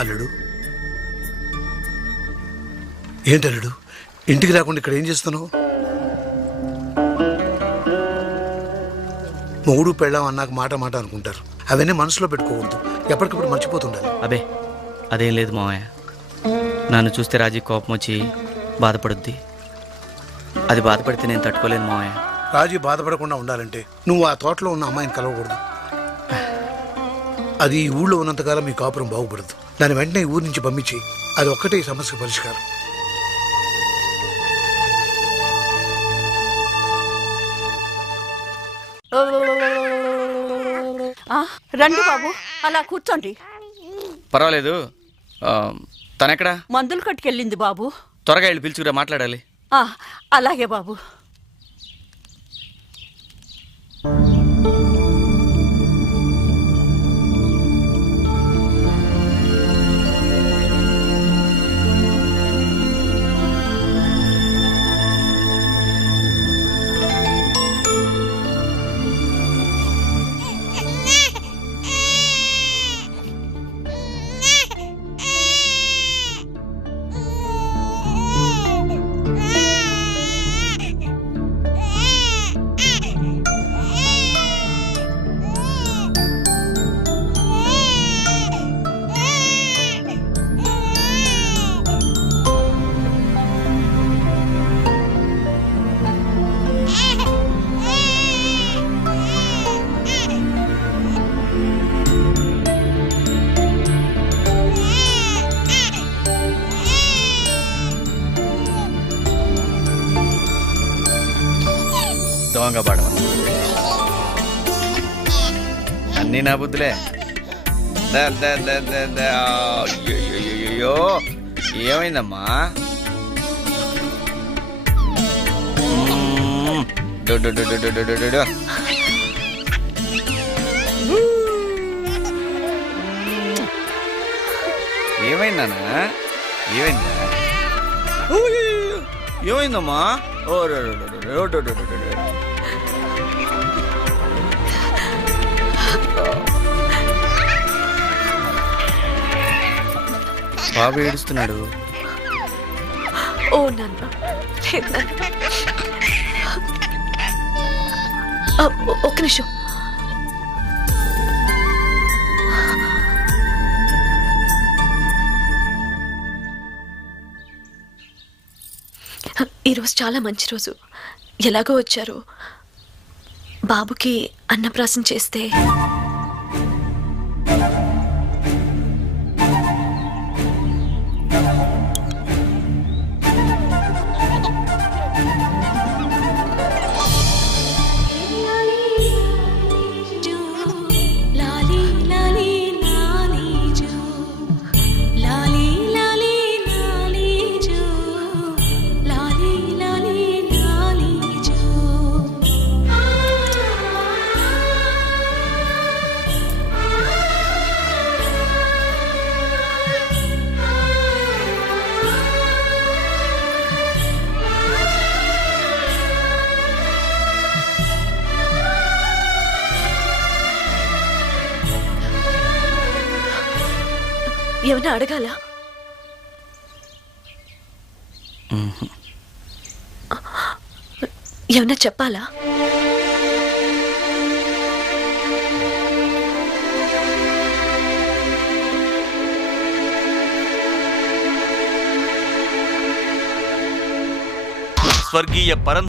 అల్లుడు ఏంటి అల్లుడు ఇంటికి రాకుండా ఇక్కడ ఏం చేస్తున్నావు? మొగుడు పెళ్ళాం అన్నాక మాట మాట అనుకుంటారు, అవన్నీ మనసులో పెట్టుకోవద్దు, ఎప్పటికప్పుడు మర్చిపోతుండాలి. అబే అదేం లేదు మావయ్య, నన్ను చూస్తే రాజీ కోపం వచ్చి బాధపడుద్ది, అది బాధపడితే నేను తట్టుకోలేను మావయ్య. రాజీ బాధపడకుండా ఉండాలంటే నువ్వు ఆ తోటలో ఉన్న అమ్మాయిని కలవకూడదు. అది ఈ ఊళ్ళో ఉన్నంతకాలం మీ కాపురం బాగుపడదు. దాని వెంటనే ఊరి నుంచి పంపించి, అది ఒక్కటే ఈ సమస్యకు పరిష్కారం. రండి బాబు, అలా కూర్చోండి. పర్వాలేదు. తనెక్కడా? మందులు కట్టుకెళ్ళింది బాబు. త్వరగా వెళ్ళి పిలుచుకురా, మాట్లాడాలి. అలాగే బాబు. దొంగ పడవ అన్నీ నా బుద్ధులే. అయ్యో ఏమైందమ్మా? ఏమైందన్నా? ఏమైందా? ఏమైందమ్మా? బాబు ఏడుస్తున్నాడు. ఓ నాన్న, ఒక్క నిమిషం. ఈరోజు చాలా మంచి రోజు. ఎలాగో వచ్చారు. బాబుకి అన్నప్రాసం చేస్తే ఏమైనా అడగాల? ఏమైనా చెప్పాలా? స్వర్గీయ పరం